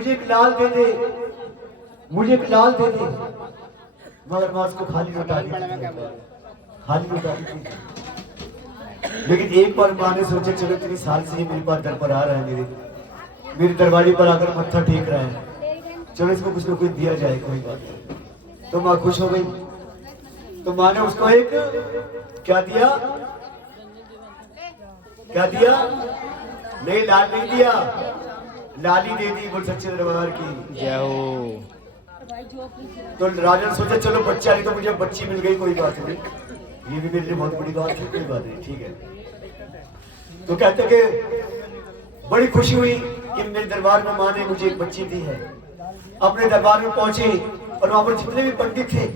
मुझे एक लाल दे दे, मुझे एक लाल दे दे। मगर मैं उसको खाली लौटा दी, खाली लौटा दी थी। लेकिन एक बार माँ ने सोचा चलो इतनी साल से ये मेरे पास दर पर आ रहा है, मेरे दरवाजे पर आकर मत्था टेक रहा है, चलो इसको कुछ ना कुछ दिया जाए, कोई बात नहीं। तो माँ खुश हो गई। तो माँ ने उसको एक क्या दिया, क्या दिया? नहीं, लाल नहीं दिया, लाली दे दी। बोल सच्चे दरबार की जय हो। तो राजा ने सोचा चलो बच्चा नहीं तो मुझे बच्ची मिल गई, कोई बात नहीं, ये भी मेरे लिए बहुत बड़ी बात है, कोई बात नहीं, ठीक है। तो कहते कि बड़ी खुशी हुई कि मेरे दरबार में माँ ने मुझे एक बच्ची दी है। अपने दरबार में पहुंचे और वहां पर जितने भी पंडित थे,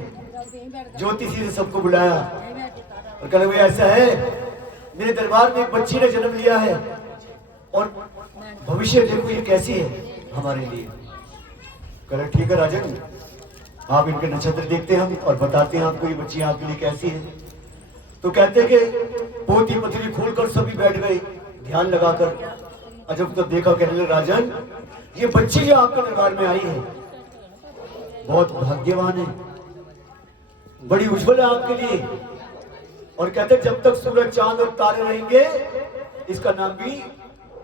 ज्योतिषी ने सबको बुलाया और कहते भाई ऐसा है, मेरे दरबार में एक बच्ची ने जन्म लिया है और भविष्य देखो ये कैसी है हमारे लिए। कह ठीक है राजन, आप इनके नक्षत्र देखते हैं हम और बताते हैं आपको ये बच्ची आपके लिए कैसी है। तो कहते हैं कि पोती पथरी खोलकर सभी बैठ गए ध्यान लगाकर। अजब तो देखा, कहने लगे राजन ये बच्ची जो आपके दरबार में आई है बहुत भाग्यवान है, बड़ी उज्जवल है आपके लिए। और कहते जब तक सूरज चांद और तारे रहेंगे इसका नाम भी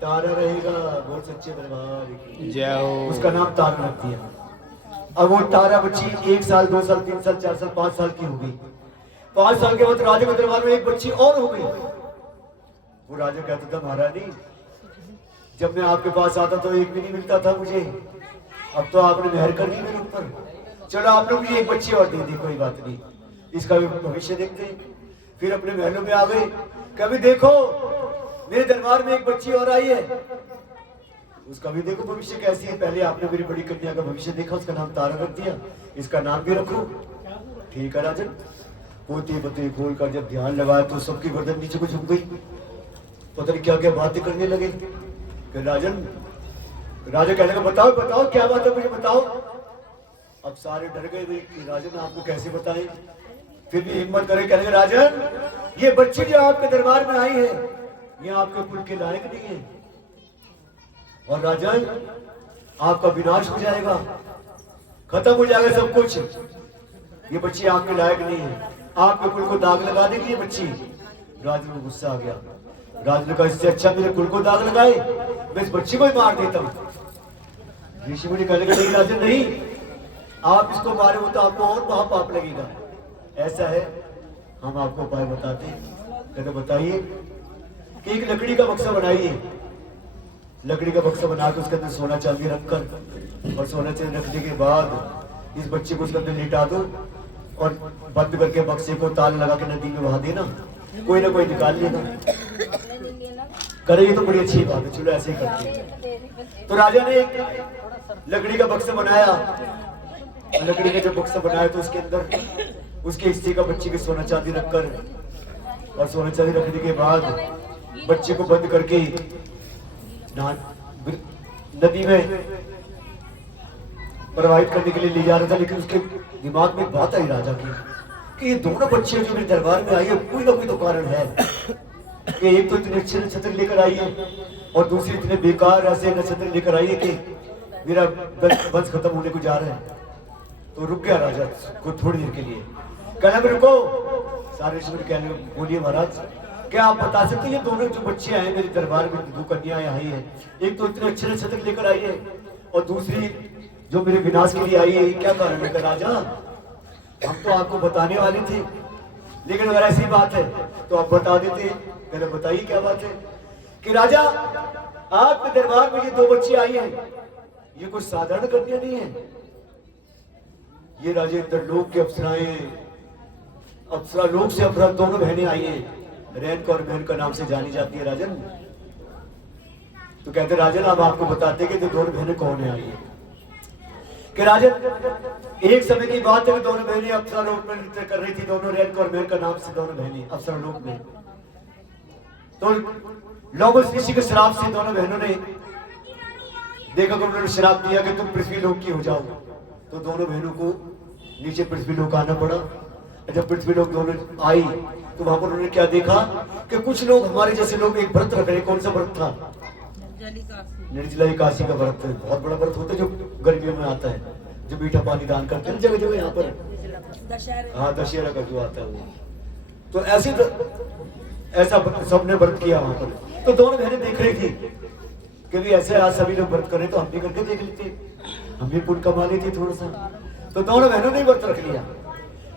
तारा रहेगा। बोल सच्चे दरबार की जय हो। उसका नाम तारा रख दिया। अब वो तारा बच्ची 1 साल 2 साल 3 साल 4 साल 5 साल की हो गई। 5 साल के बाद राजा के दरबार में एक बच्ची और हो गई। वो राजा कहता था महारानी जब मैं आपके पास आता तो एक भी नहीं मिलता था मुझे, अब तो आपने मेहर कर दी मेरे ऊपर, चलो आपने मुझे एक बच्ची और दे दी, कोई बात नहीं, इसका भी भविष्य देखते हैं। फिर अपने महलों में आ गए, कभी देखो मेरे दरबार में एक बच्ची और आई है, उसका भी देखो भविष्य कैसी है। पहले आपने मेरी बड़ी कन्या का भविष्य देखा, उसका नाम तारा रख दिया, इसका नाम भी रखो। ठीक है राजन। पोते पते खोल कर जब ध्यान लगाया तो सबकी गर्दन नीचे को झुक गई, पता नहीं क्या क्या बातें करने लगे। कि राजन, राजा कहने लगा बताओ बताओ क्या बात है, मुझे बताओ। अब सारे डर गए कि राजन आपको कैसे बताएं, फिर भी हिम्मत करे, कहने लगे राजन ये बच्ची जो आपके दरबार में आई है ये आपके कुल के लायक नहीं है और राजन आपका विनाश हो जाएगा, खत्म हो जाएगा सब कुछ, ये बच्ची आपके लायक नहीं है, आपके कुल को दाग लगा देगी ये बच्ची। राजा को गुस्सा आ गया। राजा ने कहा इससे अच्छा मेरे कुल को दाग लगाए, मैं इस बच्ची को ही मार देता हूँ। ऋषि मुनि कहने लगे नहीं राजन नहीं, आप इसको मारे हो तो आपको और महापाप लगेगा। ऐसा है हम आपको उपाय बताते हैं। कहते बताइए कि एक लकड़ी का बक्सा बनाइए, लकड़ी का बक्सा बना के उसके अंदर सोना चांदी रखकर और सोना चांदी रखने के बाद इस बच्चे को उसके अंदर लिटा दो और बंद करके बक्से को ताला लगा के नदी में बहा देना, कोई ना कोई निकाल लेना। करेगी तो बड़ी अच्छी बात है, चलो ऐसे ही करते हैं। तो राजा ने एक लकड़ी का बक्सा बनाया, लकड़ी का जब बक्सा बनाया तो उसके अंदर उसके हिस्से का बच्चे के सोना चांदी रखकर और सोना चांदी रखने के बाद बच्चे को बंद करके नदी में प्रवाहित करने के लिए ले जा रहा था। लेकिन उसके दिमाग में बात आई राजा की कि ये दोनों बच्चे जो मेरे दरबार में आई है कोई ना कोई तो कारण है कि एक तो इतने अच्छे नक्षत्र लेकर आई है और दूसरी इतने बेकार ऐसे नक्षत्र लेकर आई है कि मेरा वंश खत्म होने को जा रहा है। तो रुक गया राजा को थोड़ी देर के लिए, कहना रुको। सारे ऋषि कहने बोलिए महाराज क्या आप बता सकते हैं ये दोनों जो बच्चे आए मेरे दरबार में, 2 कन्याएं आई है, एक तो इतने अच्छे नक्षत्र लेकर आई है और दूसरी जो मेरे विनाश के लिए आई है, क्या कारण है? राजा हम तो आपको बताने वाले थे, लेकिन अगर ऐसी बात है तो आप बता देते। पहले बताइए क्या बात है? कि राजा आपके दरबार में ये 2 बच्ची आई हैं, ये कोई साधारण कन्या नहीं है, ये राजेंद्र लोक के अप्सराएं, अप्सरा लोक से अप्सरा दोनों बहनें आई हैं, रैनक और बहन का नाम से जानी जाती है राजन। तो कहते राजन अब आपको बताते कि दोनों बहनें कौन है आई है। कि राजन एक समय की बात है कि दोनों बहनें अप्सरा लोक में नृत्य कर रही थी, दोनों रैनक और बहन का नाम से दोनों बहनें अप्सरा लोक में। तो लोगों ऋषि के श्राप से दोनों बहनों ने देखा कि उन्होंने श्राप दिया कि तुम पृथ्वी लोक की हो जाओ, तो दोनों बहनों को नीचे पृथ्वी लोक आना पड़ा। जब पृथ्वी लोक दोनों आई तो वहां पर उन्होंने क्या देखा कि कुछ लोग हमारे जैसे लोग एक व्रत रख रहे। कौन सा व्रत था? निर्जला एकादशी का व्रत बहुत बड़ा व्रत होता है जो गर्मियों में आता है, जो मीठा पानी दान करते हैं जगह जगह यहाँ पर। हाँ, दशहरा का जो आता है वो। तो ऐसा सबने व्रत किया वहां पर। तो दोनों बहनें देख रही थी कि भी ऐसे आज सभी लोग व्रत करें तो हम भी करके देख लेते, हम भी पुण्य कमा लेते थोड़ा सा। तो दोनों बहनों ने व्रत रख लिया।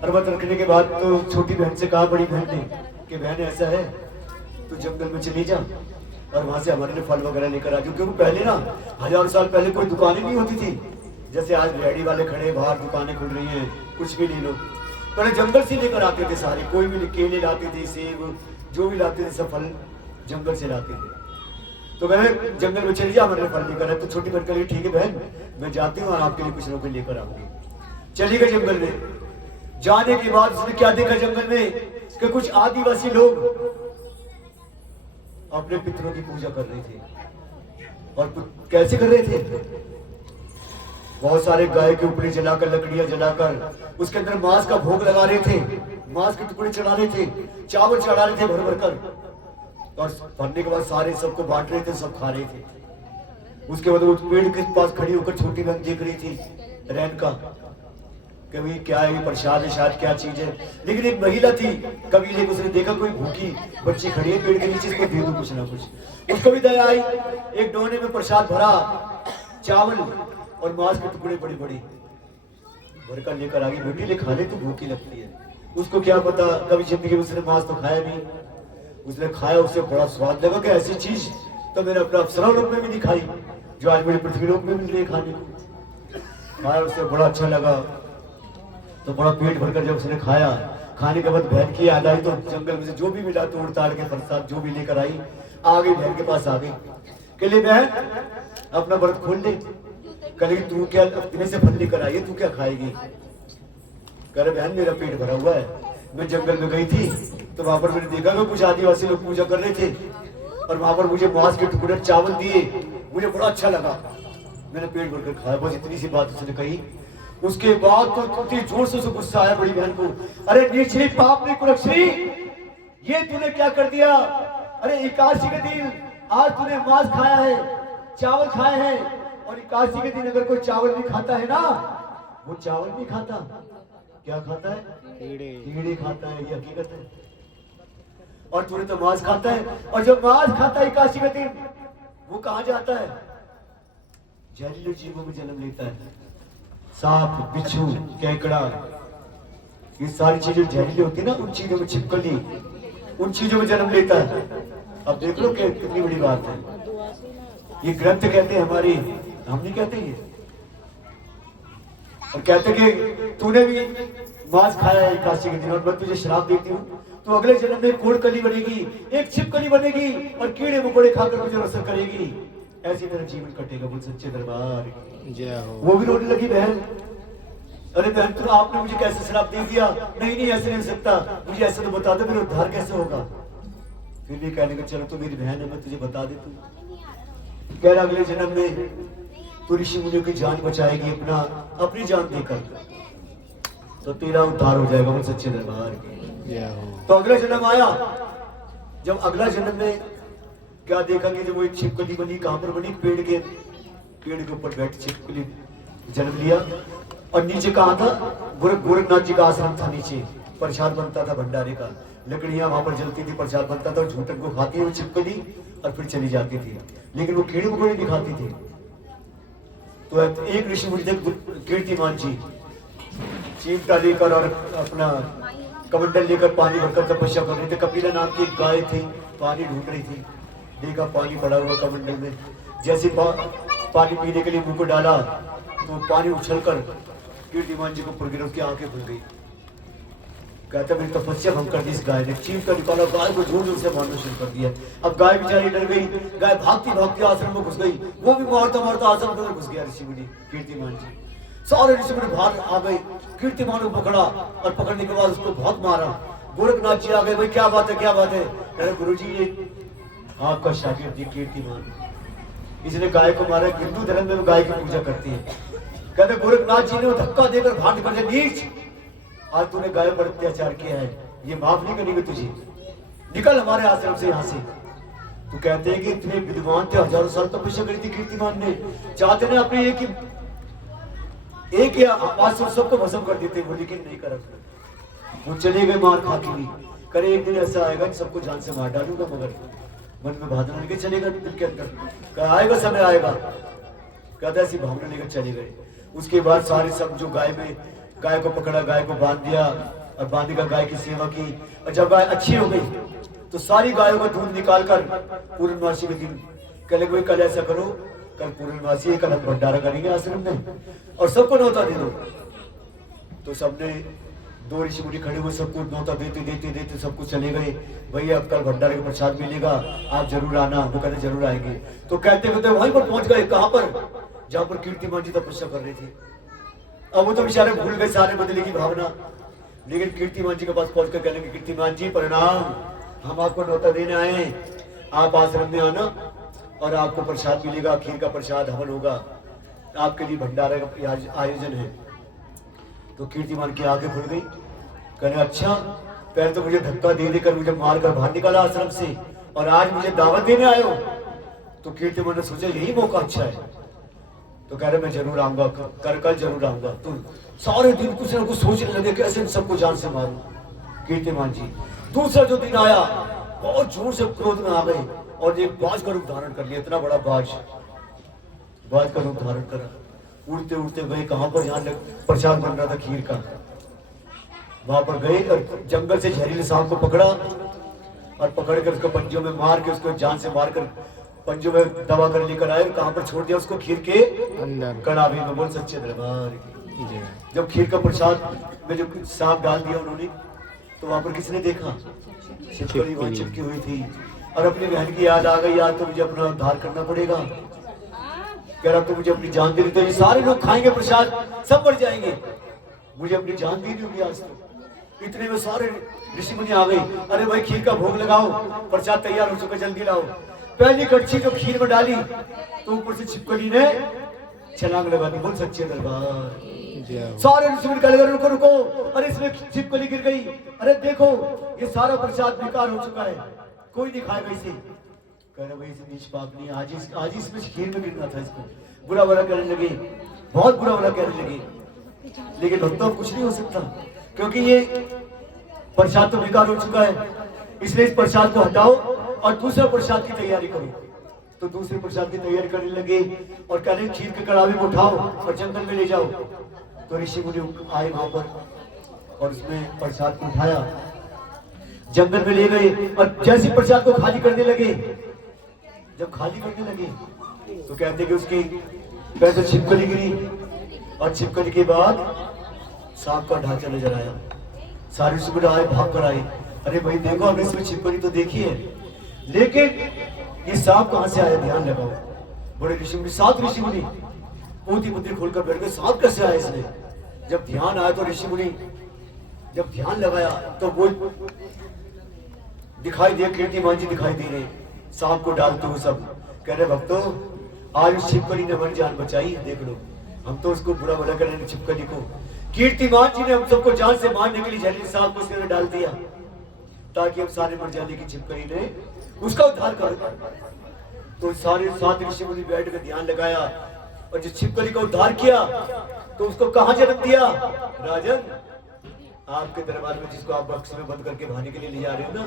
और व्रत रखने के बाद तो छोटी बहन से कहा बड़ी बहन ने कि बहन ऐसा है तो जंगल में चली जा और वहां से हमारे लिए फल वगैरह लेकर आ जाओ। क्योंकि पहले ना 1000 साल पहले कोई दुकानें नहीं होती थी जैसे आज रेहड़ी वाले खड़े बाहर दुकानें खुल रही हैं, कुछ भी ले लो। पहले जंगल से लेकर आते थे सारे, कोई भी केले लाते थे, सेब जो भी लाते थे सब फल जंगल से लाते थे। तो वह जंगल में चली जा हमारे फल लेकर आए। तो छोटी बहन कही ठीक है बहन मैं जाती हूँ और आपके लिए कुछ ना कुछ लेकर आऊंगी। चली गई जंगल में। जाने के बाद उसने क्या देखा जंगल में कि कुछ आदिवासी लोग अपने पितरों की पूजा कर रहे थे। और कैसे कर रहे थे? बहुत सारे गाय के ऊपर जलाकर, लकड़ियां जलाकर उसके अंदर मांस का भोग लगा रहे थे, मांस के टुकड़े चढ़ा रहे थे, चावल चढ़ा रहे थे भर भर कर। और भरने के बाद सारे सबको बांट रहे थे, सब खा रहे थे। उसके बाद उस पेड़ के पास खड़ी होकर छोटी बहन देख रही थी रैन का कि भाई क्या है ये प्रसाद है, शायद क्या चीज है। लेकिन एक महिला थी कबीले, उसने देखा कोई भूखी बच्ची खड़ी है पेड़ के नीचे, इसको दे दो कुछ ना कुछ। उसको भी दया आई, एक डोने में प्रसाद भरा, चावल और मांस के टुकड़े बड़ी बड़ी भर कर लेकर आ गई। बेटी ले खा ले, तो भूखी लगती है। उसको क्या पता, कभी जिंदगी में उसने मांस तो खाया नहीं। उसने खाया, उससे बड़ा स्वाद लगा कि ऐसी चीज तो मैंने अपने अप्सरा लोक में भी नहीं खाई जो आज मेरे पृथ्वी लोक में मिल रही है खाने को। खाया, उससे बड़ा अच्छा लगा। तो बड़ा पेट भरकर जब उसने खाया, खाने के बाद बहन की याद आई तो जंगल में से जो भी मिला तोड़ ताड़ के प्रसाद जो भी लेकर आई, आ गई बहन के पास आ गई कि ले बहन अपना व्रत खोल ले। कल तू क्या अपने से फल लेकर आई है, तू क्या खाएगी? कह रहे बहन मेरा पेट भरा हुआ है। मैं जंगल में गई थी तो वहां पर मैंने देखा कि कुछ आदिवासी लोग पूजा कर रहे थे और वहां पर मुझे मांस के टुकड़े चावल दिए, मुझे बड़ा अच्छा लगा, मैंने पेट भरकर खाया। बस इतनी सी बात उसने कही। उसके बाद तो इतनी जोर से गुस्सा आया बड़ी बहन को, अरे नीचे पाप ने कुलक्षणी, ये तूने क्या कर दिया? अरे एकादशी के दिन आज तूने मांस खाया है, चावल खाए हैं, और एकादशी के दिन अगर कोई चावल नहीं खाता है ना, वो चावल नहीं खाता, क्या खाता है? कीड़े खाता है, ये हकीकत है। और तूने तो मांस खाता है, और जब मांस खाता है एकादशी के दिन, वो कहां जाता है? जहरीले जीवों में जन्म लेता है। सांप, बिच्छू, केकड़ा, ये सारी चीजें जहरीली होती है ना, उन चीजों में छिपकली, उन चीजों में जन्म लेता है। अब देख लो कितनी बड़ी बात है। ये ग्रंथ कहते हैं हमारी, हम नहीं कहते ये। और कहते कि तूने भी मांस खाया है एकादशी के दिन और मैं तुझे श्राप देती हूँ, तो अगले जन्म में कोड़कली बनेगी, एक छिपकली बनेगी और कीड़े मकोड़े खाकर मुझे असर करेगी। ऐसी मेरा जीवन कटेगा। बोल सच्चे दरबार जय हो। वो भी रोने लगी बहन, अरे बहन तो आपने मुझे कैसे श्राप दे दिया? नहीं नहीं ऐसे नहीं हो सकता, मुझे ऐसे तो बता दो, मेरा उद्धार कैसे होगा? फिर भी कहने का चलो तो मेरी बहन है, मैं तुझे बता देती हूँ। कह रहा अगले जन्म में तू ऋषि मुनियों की जान बचाएगी अपनी जान देकर, तो तेरा उद्धार हो जाएगा। बोल सच्चे दरबार जय हो। तो अगला जन्म आया। जब अगला जन्म में क्या देखा कि जब वो एक छिपकली बनी, कहां पर बनी? पेड़ के ऊपर बैठ छिपकली जन्म लिया। और नीचे कहा था? गोरखनाथ जी का आश्रम था, नीचे प्रसाद बनता था भंडारे का, लकड़ियां वहां पर जलती थी, प्रसाद बनता था, झूठन को खाती वो छिपकली और फिर चली जाती थी। लेकिन वो कीड़े मकोड़े नहीं खाती थी। तो एक ऋषि मुनि थे कीर्तिमान जी, चिमटा लेकर और अपना कमंडल लेकर पानी भरकर तपस्या कर रहे थे। कपिला नाम की एक गाय थी, पानी ढूंढ रही थी। देखा पानी पड़ा हुआ कमंडल में, जैसे पानी पीने के लिए मुंह को डाला तो पानी उछलकर कीर्तिमान जी को पुर गिरा, उसकी आंखें खुल गई। कहता मेरी तपस्या भंग कर दी इस गाय ने। चिमटा निकाला, गाय को जोर जोर से मारना शुरू कर दिया। अब गाय बेचारी डर गई, गाय भागती भागती आश्रम में घुस गई। वो भी मारता मारता आश्रम में घुस गया ऋषि मुनि कीर्तिमान जी। सारे ऋषि मुनि बाहर आ गए, कीर्तिमान को पकड़ा और पकड़ने के बाद उसको बहुत मारा। गोरखनाथ जी आ गए, भाई क्या बात है क्या बात है? अरे गुरु जी ये आपका शागिर्द जी कीर्तिमान, इसने गाय को मारा। हिंदू धर्म में गाय की पूजा करती है। कहते गोरखनाथ जी ने धक्का देकर भाग कर दिया, नीच आज तूने गाय पर अत्याचार किया है, ये माफ नहीं करेंगे तुझे, निकल हमारे आश्रम से यहाँ से। तो कहते हैं कि इतने विद्वान थे, हजारों साल तपस्या करी थी कीर्तिमान ने, चाहते ना अपने एक या आवाज से सबको भस्म कर देते, वो लेकिन नहीं करा। वो चले गए मार खा के भी, करे एक दिन ऐसा आएगा कि सबको जान से मार डालूंगा, मगर मन में भावना लेके चलेगा दिल के अंदर, आएगा समय आएगा, कहता ऐसी भावना लेकर चले गए। उसके बाद सारे सब जो गाय को पकड़ा, गाय को बांध दिया और बांधी का गाय की सेवा की, और जब गाय अच्छी हो गई तो सारी गायों का दूध निकाल कर पूर्णमासी के दिन कल कोई कल ऐसा करो, कल पूर्णमासी कल हम भंडारा करेंगे आश्रम में और सबको न्योता दे दो। तो सबने दो ऋषि मुनि खड़े हुए, सबको न्योता देते देते देते सबको चले गए, भैया अब कल भंडारे का प्रसाद मिलेगा, आप जरूर आना। वो कहते जरूर आएंगे। तो कहते कहते वहीं पर पहुंच गए, कहां पर, जहां पर कीर्तिमान जी तपस्या कर रहे थे। अब वो तो बेचारे भूल गए सारे बदले की भावना, लेकिन कीर्तिमान जी के पास पहुंचकर कहने लगे, कीर्तिमान जी प्रणाम, हम आपको न्योता देने आए हैं, आप आश्रम में आना और आपको प्रसाद मिलेगा, खीर का प्रसाद हवन होगा, आपके लिए भंडारा का आयोजन है। तो कीर्तिमान की आंखें खुल गई, कहने अच्छा, पहले तो मुझे धक्का दे देकर मुझे मारकर बाहर निकाला आश्रम से, और आज मुझे दावत देने आए हो। तो कीर्तिमान ने सोचा यही मौका अच्छा है, तो कह रहे मैं जरूर आऊंगा, कल जरूर आऊंगा। तो सारे दिन कुछ ना कुछ सोचने लगे कैसे इन सबको जान से मारूं कीर्तिमान जी। दूसरा जो दिन आया, बहुत जोर से क्रोध में आ गए और एक बाज का रूप धारण कर लिया, इतना बड़ा बाज का रूप धारण करा, उड़ते उड़ते गए कहां पर, यहाँ प्रसाद बन रहा था खीर का, वहां पर गए और जंगल से जहरीले सांप को पकड़ा और पकड़कर उसको पंजों में मार के, उसको जान से मारकर पंजों में दबा कर लेकर आए, कहां पर छोड़ दिया उसको, खीर के अंदर कड़ावे में। बोल सच्चे दरबार। जब खीर का प्रसाद में जो सांप डाल दिया उन्होंने, तो वहां पर किसने देखा, छिपकली वहां चिपकी हुई थी, और अपनी बहन की याद आ गई, याद तो मुझे अपना उद्धार करना पड़ेगा, कह रहा तो मुझे अपनी जान देनी, तो ये सारे लोग खाएंगे प्रसाद, सब मर जाएंगे, मुझे अपनी जान देनी होगी आज। तो इतने में सारे ऋषि मुनि आ गए, अरे भाई खीर का भोग लगाओ, प्रसाद तैयार हो चुका, जल्दी लाओ। पहली कड़छी जो खीर में डाली तो ऊपर से छिपकली ने छलांग लगा दी। बोल सच्चे दरबार। सारे ऋषि मुनि कहने लगे रुको रुको, अरे इसमें छिपकली गिर गई, अरे देखो ये सारा प्रसाद बेकार हो चुका है, कोई नहीं खाएगा इसे। कह रहे भाई इसे नीच पाप नहीं, आज इसमें खीर में गिरना था, इसको बुरा भला कहने लगे, बहुत बुरा भला कहने लगे। लेकिन भक्तों कुछ नहीं हो सकता, क्योंकि ये प्रसाद तो बेकार हो चुका है, इसलिए इस प्रसाद को हटाओ और दूसरा प्रसाद की तैयारी करो। तो दूसरे प्रसाद की तैयारी करने लगे और कह रहे खीर के कड़ावे में उठाओ और जंगल में ले जाओ। तो ऋषि मुनि आए वहां पर और उसमें प्रसाद को उठाया, जंगल में ले गए, और जैसे प्रसाद को खाली करने लगे, जब खाली करने लगे तो कहते कि उसकी पैर से छिपकली गिरी, और छिपकली के बाद सांप का ढांचा नजर आया। सारे सुबह आए, भाग कर आए, अरे भाई देखो अब इसमें छिपकली तो देखी है, लेकिन ये सांप कहां से आया, ध्यान लगाओ। बड़े ऋषि मुनि, 7 ऋषि मुनि पोथी पुत्री खोलकर बैठ गए, सांप कैसे आया इसमें। जब ध्यान आया तो ऋषि मुनि जब ध्यान लगाया तो वो दिखाई दिया, कीर्तिमान जी दिखाई दे रहे सांप को डालते हुए। सब कह रहे भक्तों आज उस छिपकली ने हमारी जान बचाई, देख लो, हम तो उसको बुरा भला कर रहे, छिपकली को कीर्तिमान जी ने हम सबको जान से मारने के लिए जहरीले सांप को उसके अंदर डाल दिया ताकि हम सारे मर जाने की, छिपकली ने उसका उद्धार कर। तो सारे 7 ऋषि मुनि बैठ कर ध्यान लगाया और जिस छिपकली का उद्धार किया तो उसको कहां जन्म दिया, राजन आपके दरबार में, जिसको आप बक्से में बंद करके भाने के लिए ले जा रहे हो ना,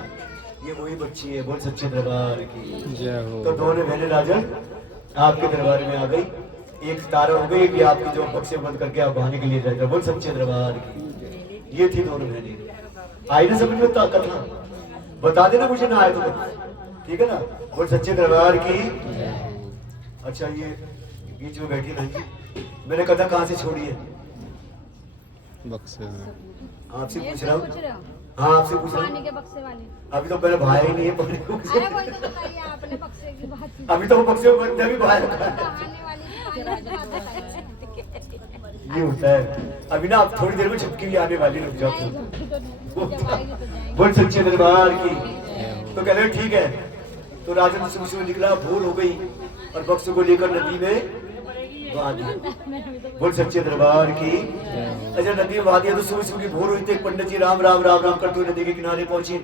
ये वही बच्ची है। बोल सच्चे दरबार की जय हो। तो दोनों बहनें राजन आपके दरबार में आ गई, एक तारा हो गई कि आपकी जो बक्से बंद करके आप भाने के लिए जा रहे। बोल सच्चे दरबार की। ये थी दोनों बहनें। आई ना समझ में कथा, बता देना मुझे ना आए तो, ठीक है ना। बोल सच्चे दरबार की। अच्छा ये बीच में बैठी बहन जी, मैंने कथा कहाँ से छोड़ी है, बक्से आपसे पूछ रहा हूँ। हाँ आपसे पूछ रहा हूँ। अभी तो पहले भाया ही नहीं है पानी को। अभी तो वो बक्से में बंद है, अभी भाया ये होता है। अभी ना आप थोड़ी देर में झपकी भी आने वाली, रुक जाओ। बोल सच्चे दरबार की। तो कह रहे ठीक है। तो राजन सुबह निकला, भोर हो गई और बक्से को लेकर नदी में बहा दिया। बोल सच्चे दरबार की। अच्छा नदी में बहा दिया तो सुबह सुबह की भोर हुई थी, पंडित जी राम राम राम राम करते हुए नदी के किनारे पहुंचे।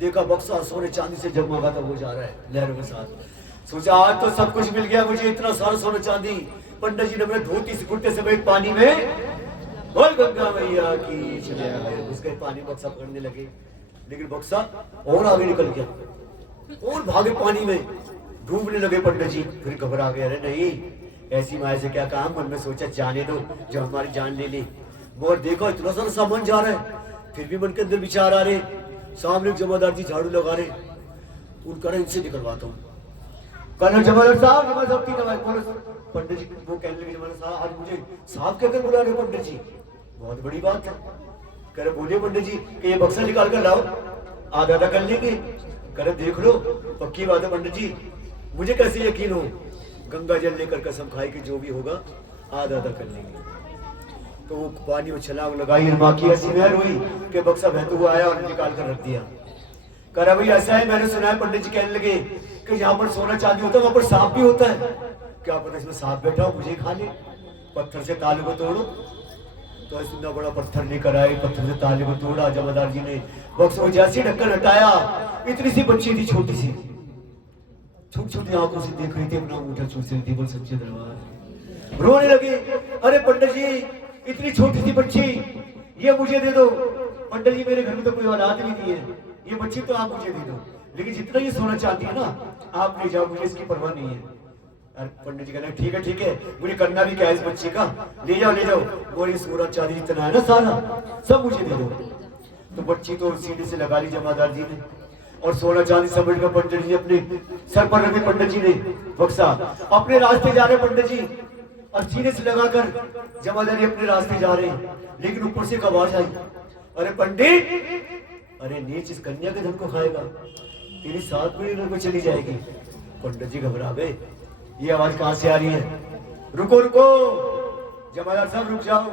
देखा बक्सा सोने चांदी से जगमगाता हो जा रहा है लहरों के साथ। सोचा आज तो सब कुछ मिल गया मुझे, इतना सारा सोना चांदी। पंडित जी ने अपने धोती से घुटने समेत पानी में, बोल गंगा मैया की जय, उसके पानी बक्सा पकड़ने लगे। लेकिन बक्सा और आगे निकल गया और भागे पानी में, डूबने लगे पंडित जी। फिर घबरा गए, अरे नहीं ऐसी माया से क्या काम। मन में सोचा जाने दो जो हमारी जान ले ली। मगर देखो इतना सारा सामान जा रहा है, फिर भी मन के अंदर विचार आ रहे। सामने जमादार जी झाड़ू लगा रहे, उनका इनसे निकलवाता हूँ। कल जमादार साहब की दवाई बोलो। पंडित जी वो कहने लगे जमादार साहब आज मुझे साहब कहकर बुला रहे पंडित जी, बहुत बड़ी बात है। कह रहे बोलिए पंडित जी कि ये बक्सा निकाल कर लाओ, आधा आधा कर लेंगे। कह रहे देख लो पक्की बात है पंडित जी, मुझे कैसे यकीन हो। गंगा जल लेकर कसम खाई कि जो भी होगा आधा आधा कर लेंगे। तो वो पानी में छलांग लगाई, माँ की ऐसी महर हुई कि बक्सा बहता हुआ आया और निकाल कर रख दिया। कह रहा भाई ऐसा है, मैंने सुना है पंडित जी कहने लगे कि जहाँ पर सोना चांदी होता है वहां पर सांप भी होता है। क्या पता इसमें सांप बैठा हो मुझे खा ले। पत्थर से ताले को तोड़ो। तो इतना बड़ा पत्थर लेकर आए, पत्थर से ताले को तोड़ा। जमादार जी ने बक्सों को जैसे ढक्कन हटाया, इतनी सी बच्ची थी छोटी सी, छोटी छोटी आंखों से देख रही थी, अपना अंगूठा चूस रही थी। बोल सच्चे दरबार, रोने लगे। अरे पंडित जी इतनी छोटी सी बच्ची ये मुझे दे दो। पंडित जी मेरे घर में तो कोई औलाद भी नहीं है, ये बच्ची तो आप मुझे दे दो, लेकिन जितना ये सोना चाहती है ना आप ले जाओ, मुझे इसकी परवाह नहीं है। अरे पंडित जी कहना ठीक है, मुझे करना भी क्या है इस बच्ची का, ले जाओ। और ये सोना चांदी जितना है ना सारा सब मुझे दे दो। तो बच्ची तो सीढ़ी से लगा ली जमादार जी ने, और सोना चांदी समझ कर पंडित जी अपने सर पर रखे। पंडित जी ने बक्सा अपने रास्ते जा रहे पंडित जी, और सीने से लगाकर जमादारी अपने रास्ते जा रहे हैं। लेकिन ऊपर से एक आवाज आई, अरे पंडित, अरे नीच इस कन्या के धन को खाएगा, तेरी 7 महीने में चली जाएगी। पंडित जी घबरा गए, ये आवाज कहां से आ रही है। रुको जमादार साहब रुक जाओ।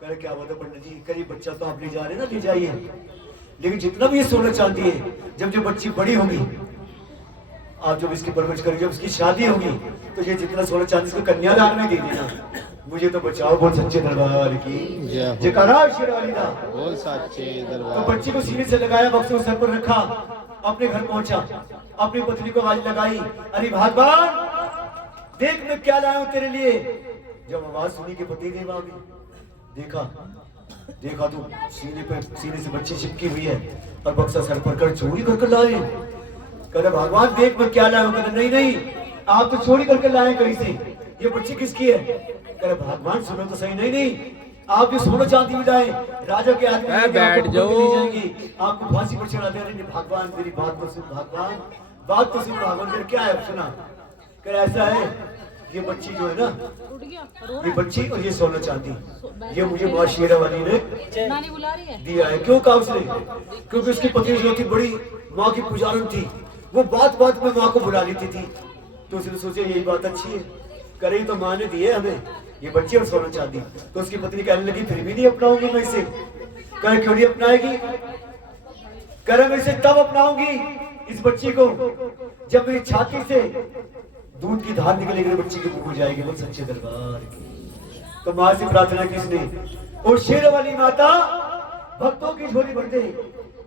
करे क्या बात है पंडित जी। कहीं बच्चा तो आप ले जा रहे ना, ले जाइए, लेकिन जितना भी ये सोना चांदी है जब बच्ची बड़ी होगी, आप जब इसकी परवरिश करेंगे, जब इसकी शादी होगी, तो ये जितना सोना चांदी इसको कन्यादान में दे देना। मुझे तो बचाओ। बोल सच्चे दरबार की जयकारा शेरवाली दा। बोल सच्चे दरबार। तो बच्ची को सीने से लगाया, बक्से को सर पर रखा, अपने घर पहुंचा, अपनी पत्नी को आवाज लगाई, अरे भगवान देख मैं क्या लाया हूं तेरे लिए। जब आवाज सुनी कि पति देव आ गई, देखा तो सीने से बच्ची चिपकी हुई है, और बक्सा सर पर कर चोरी कर लाए। कहते भगवान देख मैं क्या लाया हूं। कहते नहीं आप तो चोरी करके लाए कहीं से, ये बच्ची किसकी है। कहते भगवान सुनो तो सही, नहीं आप जो सोना चांदी भी लाए राजा के हाथ में बैठ जाओ, आपको फांसी पर चढ़ा दे। अरे भगवान मेरी बात तो सुन, भगवान बात तो सुन, भगवान क्या है सुना। कह ऐसा है ये बच्ची जो है ना, ये बच्ची और ये सोना चांदी ये मुझे माँ शेरावाली ने दिया है। क्यों कहा उसने, क्योंकि उसकी पत्नी जो थी बड़ी माँ की पुजारन थी, वो बात बात में माँ को बुला लेती थी। तो उसने सोचा यही बात अच्छी है, करे तो माँ ने दिए हमें ये बच्ची और सोना चांदी। तो उसकी पत्नी कहने लगी फिर भी नहीं अपनाऊंगी मैं इसे। कहे क्यों नहीं अपनाएगी। कह रहे मैं इसे तब अपनाऊंगी इस बच्ची को जब मेरी छाती से दूध की धार निकलेगी, बच्ची की मुंह हो जाएगी। बोल सच्चे दरबार की। तो माँ से प्रार्थना किसने, और शेर वाली माता भक्तों की झोली भर दे,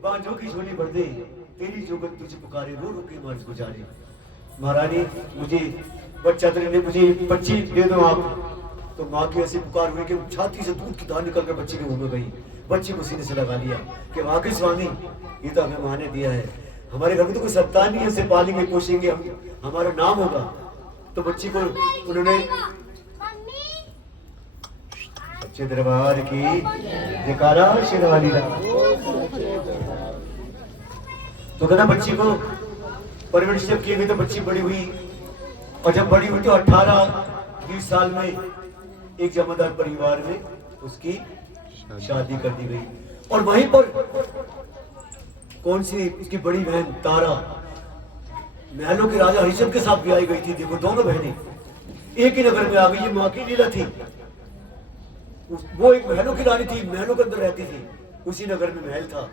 बांझों की झोली भर दे, तेरी जोगत तुझे पुकारे, रो रो के मर्ज गुजारे। महारानी मुझे बच्चा तेरे, मुझे बच्ची दे दो आप। तो माँ की ऐसी पुकार हुई कि छाती से दूध की धार निकल कर बच्ची के मुंह में गई। बच्ची को सीने से लगा लिया कि वाकई स्वामी ये तो हमें माँ ने दिया है, हमारे घर में तो कोई सत्ता नहीं है, इसे पालेंगे पोषेंगे, हमारा नाम होगा। तो बच्ची को उन्होंने सच्चे दरबार की जयकारा शेरवाली दा। तो कहना बच्ची को परवरिश जब की गई तो बच्ची बड़ी हुई, और जब बड़ी हुई तो 18-20 साल में एक जमादार परिवार में उसकी शादी कर दी गई। और वहीं पर कौन सी उसकी बड़ी बहन तारा महलों के राजा हरिश्चंद्र के साथ भी आई गई थी। देखो दोनों बहनें एक ही नगर में आ गई। ये माँ की लीला थी। वो एक महलों की रानी थी, महलों के अंदर रहती थी, उसी नगर में महल था,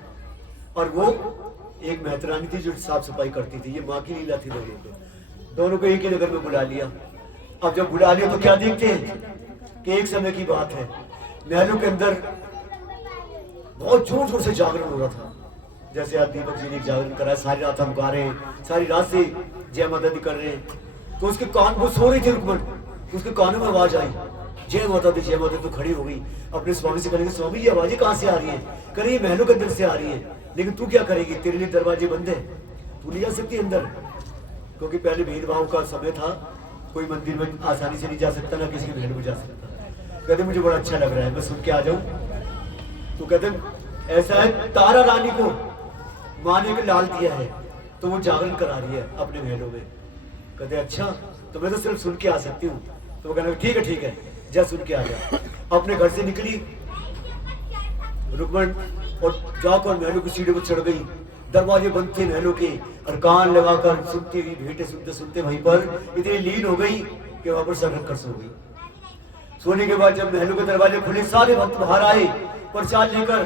और वो एक महतरानी थी जो साफ सफाई करती थी। ये माँ की लीला थी। दोनों को एक ही नगर में बुला लिया। अब जब बुला लिया तो क्या देखते हैं कि एक समय की बात है, महलों के अंदर बहुत जोर जोर से जागरण हो रहा था। जैसे आज दीपक जी ने जागरण करा, सारी रात हम गा रहे हैं, सारी रात से जय माता दी कर रहे हैं, तो उसके कान, वो सो रही थी रुक्मण, तो उसके कानों में आवाज आई जय माता दी जय माता दी। तो खड़ी हो गई, अपने स्वामी से कहेंगे स्वामी ये आवाजें कहाँ से आ रही है? कह ये महलों के अंदर से आ रही है, लेकिन तू क्या करेगी, तेरे लिए दरवाजे बंद है, तू नहीं जा सकती अंदर, क्योंकि पहले भेदभाव का समय था, कोई मंदिर में आसानी से नहीं जा सकता, ना किसी के महल में जा सकता। कहते मुझे बड़ा अच्छा लग रहा है, मैं सुन के आ जाऊं। तो कहते ऐसा है, तारा रानी को माँ ने एक लाल दिया है, तो वो जागरण करा रही है अपने महलों में। कहते अच्छा, तो मैं तो सिर्फ सुन के आ सकती हूँ। तो वो कहना ठीक है जा सुन के आ जा। अपने घर से निकली रुक्मण और जाकर महलों की सीढ़ी पर चढ़ गई, दरवाजे बंद थे महलों के, और कान लगाकर सुनती हुई भेंटे सुनते सुनते वहीं पर इतनी लीन हो गई कि वहां पर सगर कर सो गई। सोने के बाद जब महलों के दरवाजे खुले, सारे भक्त बाहर आए प्रसाद लेकर,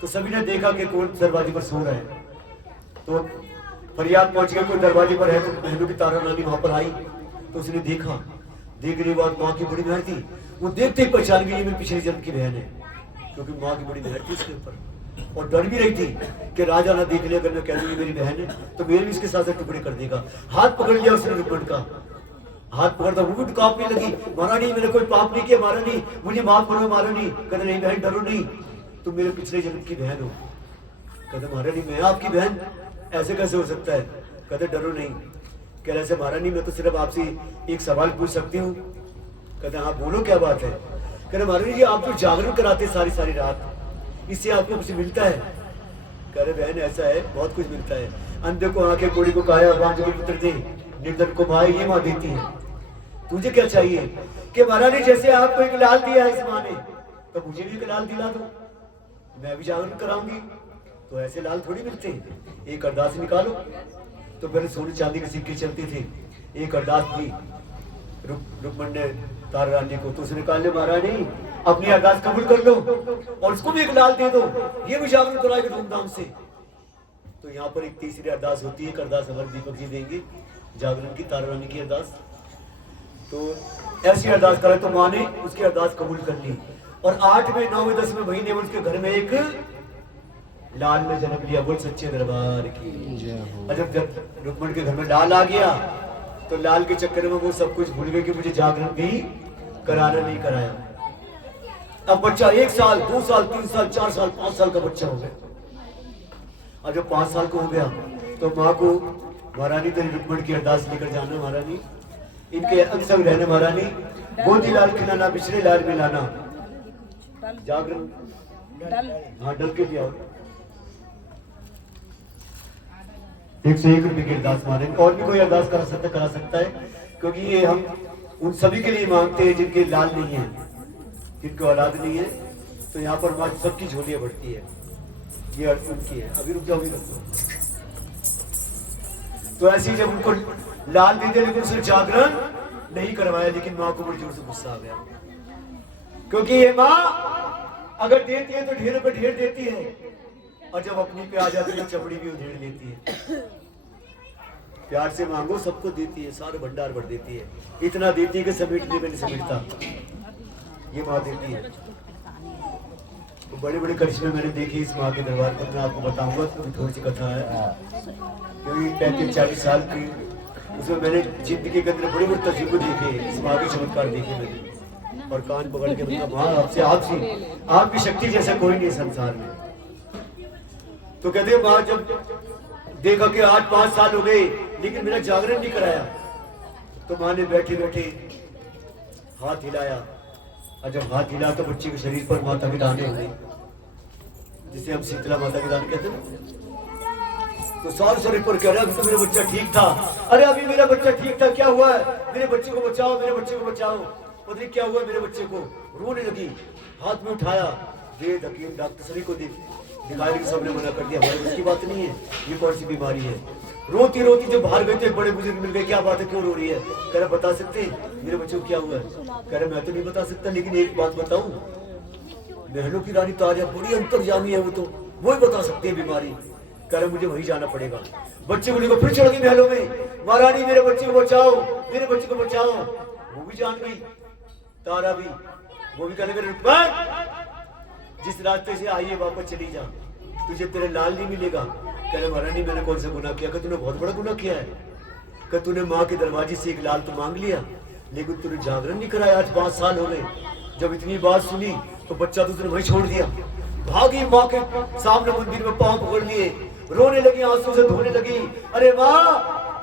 तो सभी ने देखा कि कौन दरवाजे पर सो रहा है। तो फरियाद पहुंच गया कोई दरवाजे पर है, तो महलों की तारा रानी वहां पर आई, तो उसने देखा, देखने के बाद माँ की बड़ी मेहर थी, वो देखते ही पहचान गई ये मेरी पिछले जन्म की बहन है, क्योंकि माँ की बड़ी मेहर थी उसके ऊपर, और डर भी रही थी कि राजा ना देख ले, अगर मैं कह दूंगी मेरी बहन है तो मेरे भी इसके साथ टुकड़े कर देगा। हाथ पकड़ लिया उसने रुक्मण का, हाथ पकड़ता वो भी कांपने लगी, महारानी मैंने कोई पाप नहीं किया, महारानी मुझे माफ करो, महारानी। कहते नहीं बहन डरो नहीं, तुम मेरे पिछले जन्म की बहन हो। कहते महारानी मैं आपकी बहन, ऐसे कैसे हो सकता है? कहते डरो नहीं। कह रहे महारानी मैं तो सिर्फ आपसे एक सवाल पूछ सकती हूँ। कहते हाँ बोलो क्या बात है? कह रहे महारानी जी आप जो जागरण कराते सारी सारी रात, इससे आपको कुछ मिलता है? कह रहे बहन ऐसा है बहुत कुछ मिलता है, अंधे को आंखें, कोड़ी को काया, बांझ को पुत्र दे, निर्धन को माए, ये माँ देती है। तुझे क्या चाहिए? कि महारानी जैसे आपको एक लाल दिया है इस माँ ने, तो मुझे भी एक लाल दिला दो, मैं भी जागरण कराऊंगी। तो ऐसे लाल थोड़ी मिलते, एक अरदास निकालो। तो पहले सोने चांदी के सिक्के चलते थे, एक अरदास दी रुक्मण ने तारा रानी को, तो उसने कहा महारानी अपनी अरदास कबूल कर लो और उसको भी एक लाल दे दो, ये भी जागरण कराएगा धूमधाम से। तो यहाँ पर एक तीसरी अरदास होती है, एक अरदास हमारे दीपक जी देंगे जागरण की, तारा रानी की अरदास। तो ऐसी अरदास करे तो माँ ने उसकी अरदास कबूल कर ली, और 8वें 9वें 10वें महीने में उसके घर में एक लाल ने जन्म लिया। बोल सच्चे दरबार की। और जब रुक्मण के घर में लाल आ गया, तो लाल के चक्कर में वो सब कुछ भूल गए कि मुझे जागरण भी कराना नहीं कराया। अब बच्चा 1 साल 2 साल 3 साल 4 साल 5 साल का बच्चा हो गया। और जब 5 साल का हो गया तो माँ को, महारानी तेरी रुक्मण की अरदास लेकर जाना, महारानी इनके अंग संग रहने, महारानी गोदी लाल खिलाना, बिछड़े लाल मिलाना, जागरण हाँ डल के दिया 101 रुपए की अरदास महारानी। और भी कोई अरदास करा सकता है, क्योंकि ये हम उन सभी के लिए मांगते हैं जिनके लाल नहीं है, जिनको औलाद नहीं है। तो यहाँ पर माँ सबकी झोलियां बढ़ती है, ये अर्थ उनकी है। अभी रुक जाओ, अभी रुक जाओ। तो ऐसे ही जब उनको लाल दे दिया, लेकिन उसने जागरण नहीं करवाया, लेकिन माँ को बड़ी जोर से गुस्सा आ गया, क्योंकि ये माँ अगर देती है तो ढेरों पे ढेर देती है, और जब अपनी पे आ जाती है तो चमड़ी भी उधेड़ लेती है। प्यार से मांगो सबको देती है, सारे भंडार भर देती है, इतना देती है कि समेटने में नहीं समेटता, ये माँ देती है। तो बड़े बड़े करिश्मे मैंने देखे इस माँ के दरबार पर, मैं आपको बताऊंगा, थोड़ी सी कथा है, क्योंकि 35-40 साल की उसमें मैंने जिंदगी के अंदर बड़े बड़े तजुर्बे देखे, इस माँ के चमत्कार देखे मैंने, और कान पकड़ के मतलब माँ आपकी शक्ति जैसा कोई नहीं संसार में। तो कहते माँ जब देखा कि आज 5 साल हो गए लेकिन मेरा जागरण नहीं कराया, तो माँ ने बैठे बैठे हाथ हिलाया, और जब हाथ हिला तो बच्चे के शरीर पर माता के दाने हो गए, जिसे हम शीतला माता के दाने कहते हैं। तो सारे शरीर पर कह रहा अभी तो मेरा बच्चा ठीक था, अरे अभी मेरा बच्चा ठीक था, क्या हुआ है? मेरे बच्चे को बचाओ, मेरे बच्चे को बचाओ। पता नहीं क्या हुआ मेरे बच्चे को, रोने लगी, हाथ में उठाया, वेद हकीम डॉक्टर सभी को दिखाया, कि सबने मना कर दिया, हमारी उसकी बात नहीं है, ये कौन सी बीमारी है। रोती रोती जब बाहर गए थे, बड़े बुजुर्ग मिल गए, क्या बात है, क्यों रो रही है? कह रहा बता सकते मेरे बच्चे को क्या हुआ है? कह रहा मैं तो नहीं बता सकता, लेकिन एक बात बताऊं, महलों की रानी तारिया बड़ी अंतर्यामी है, वो तो वही बता सकते हैं बीमारी। कह रहा मुझे वही जाना पड़ेगा। बच्चे को लेकर फिर चढ़ गई महलों में, महारानी मेरे बच्चे को बचाओ, मेरे बच्चे को बचाओ। वो भी जान गई, तारा भी, वो भी कहने लगे जिस रास्ते से आई है वापस चली जा, तुझे तेरा लाल नहीं मिलेगा। कह रहे महारानी मैंने कौन सा गुनाह किया? तूने बहुत बड़ा गुनाह किया है। कि तूने माँ के दरवाजे से एक लाल तो मांग लिया, लेकिन तूने जागरण नहीं कराया। आज 5 साल हो गए। जब इतनी बात सुनी तो बच्चा तो तूने वहीं छोड़ दिया। भागी माँ के सामने मंदिर में पांव पकड़ लिए, रोने लगी, आंसू से धोने लगी। अरे माँ,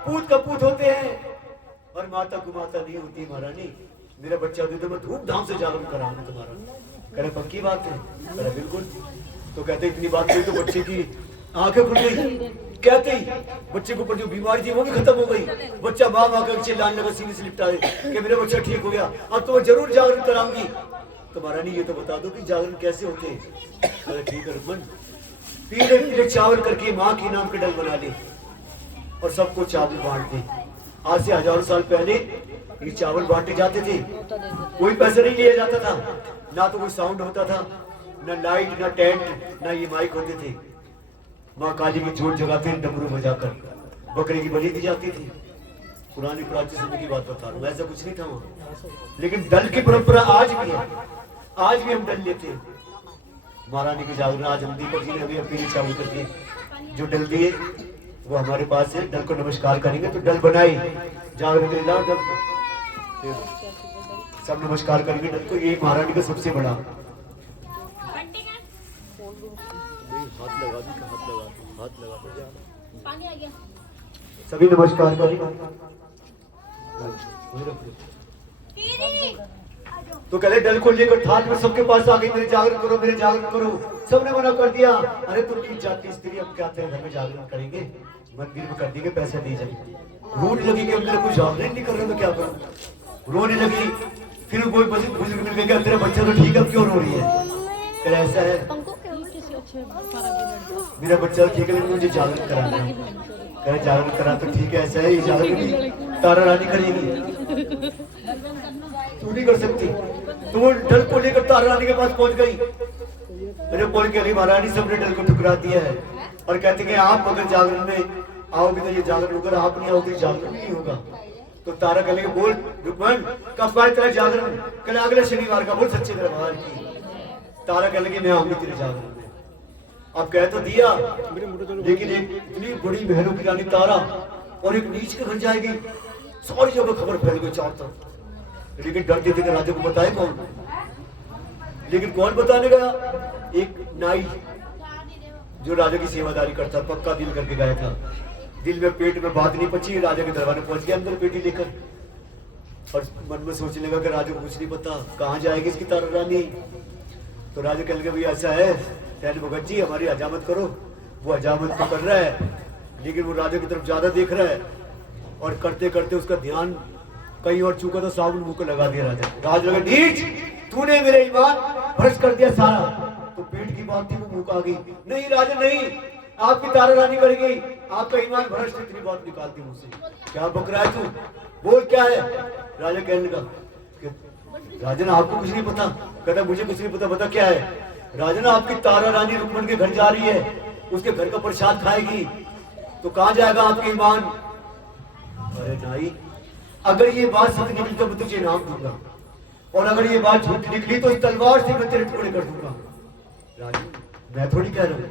पूत का पूत होते हैं और माता को माता नहीं होती। महारानी मेरा बच्चा दे तो मैं धूमधाम से जागरण कराऊंगा तुम्हारा। कह रहे पक्की बात है? कह रहे बिल्कुल। तो कहते इतनी बात हुई तो बच्चे की आंखें खुल गई। कहते ही बच्चे के ऊपर जो बीमारी थी वो भी खत्म हो गई। बच्चा माँ कर चिल्लाने लगा, सीने से लिपटा रहे कि मेरा बच्चा ठीक हो गया, अब तो मैं जरूर जागरण कराऊंगी। तो महारानी ये तो बता दो कि जागरण कैसे होते हैं? ठीक है रुक्मन, पीले पीले चावल करके माँ के नाम के डल बना ले और सबको चावल बांट दे। आज से हजारों साल पहले ये चावल बांटे जाते थे, कोई पैसा नहीं लिया जाता था, ना तो कोई साउंड होता था, ना लाइट, ना टेंट, ना ये माइक होते थे। माँ काली की जोत जगाते डमरू बजाकर बकरे की बलि दी जाती थी। पुरानी प्राचीन समय की बात बता रहा हूँ, ऐसा कुछ नहीं था वहाँ। लेकिन दल की परंपरा आज भी है, आज भी हम डल लेते हैं। महारानी के जागरण आज हम दीपक जी ने अभी अपनी चालू करके जो डल दिए वो हमारे पास है। डल को नमस्कार करेंगे तो डल बनाई जागरण के लाओ डल, सब नमस्कार करेंगे डल को। ये महारानी का सबसे बड़ा हाथ लगा पानी आ गया। सभी नमस्कार करेंगे। तो कहले डल को लेकर थाल में सबके पास आ गई, मेरे जागरण करो, मेरे जागरण करो। सबने मना कर दिया। अरे तुम की जाति स्त्री, हम क्या तेरे घर में जागरण करेंगे? मंदिर में कर देंगे, पैसे दी जाएंगे। रोने लगी कि मेरे कुछ जागरण नहीं कर रहे, मैं क्या करूं? रोने लगी। फिर कोई बुजुर्ग मिल गया, तेरा बच्चा तो ठीक है, क्यों रो रही है? फिर ऐसा है मेरा बच्चा ठीक है, मुझे जागरण कराना है। कह जागरण करा तो ठीक है, ऐसा है ये जागरण भी तारा रानी करेगी, तू नहीं कर सकती। तो वो डल को लेकर तारा रानी के पास पहुंच गई। अरे बोल के महारानी सबने डल को ठुकरा दिया है और कहते हैं आप अगर जागरण में आओगे तो ये जागरण होगा, आप नहीं आओगे जागरण नहीं होगा। तो तारा कह लेंगे बोल रुक्मन कब का तेरा जागरण? कल अगले शनिवार का। बोल सच्चे दरबार की। तारा कह लेंगे मैं आऊंगी तेरे जागरण में। अब कह तो दिया, लेकिन एक इतनी बड़ी बहनों की रानी तारा और एक नीच के घर जाएगी, सारी जगह खबर फैल गई चारों तरफ। लेकिन डर देते कि राजा को बताए कौन? लेकिन कौन बताने गया? एक नाई जो राजा की सेवादारी करता, पक्का दिल करके गया था। दिल में पेट में बात नहीं पची, राजा के दरबार में पहुंच गया अंदर पेटी लेकर और मन में सोचने लगा कि राजा को कुछ नहीं पता, कहाँ जाएगी इसकी तारा रानी। तो राजा कह लगे भैया ऐसा है पहले भगत जी हमारी हजामत करो। वो हजामत तो कर रहा है, लेकिन वो राजा की तरफ ज्यादा देख रहा है और करते करते उसका ध्यान कहीं और चूका तो साबुन मुंह को लगा दिया राजा लगा नीच, तूने मेरे ईमान भ्रष्ट कर दिया सारा। तो पेट की बात थी वो मुंह आ गई, नहीं राजा नहीं, आपकी तारा रानी करेगी, आपका ईमान भ्रष्ट। इतनी बात निकालती मुझसे, क्या बक रहा है तू? बोल क्या है? राजा कहने लगा राजन आपको कुछ नहीं पता? कहता मुझे कुछ नहीं पता, बता क्या है? राजन आपकी तारा रानी रुक्मन के घर जा रही है, उसके घर का प्रसाद खाएगी, तो कहाँ जाएगा आपके ईमान? अरे नाई, अगर ये बात सच निकली तो मैं तुझे इनाम दूंगा, और अगर ये बात झूठ निकली तो इस तलवार से मैं तेरे टुकड़े कर दूंगा। राजन मैं थोड़ी कह रहा हूँ,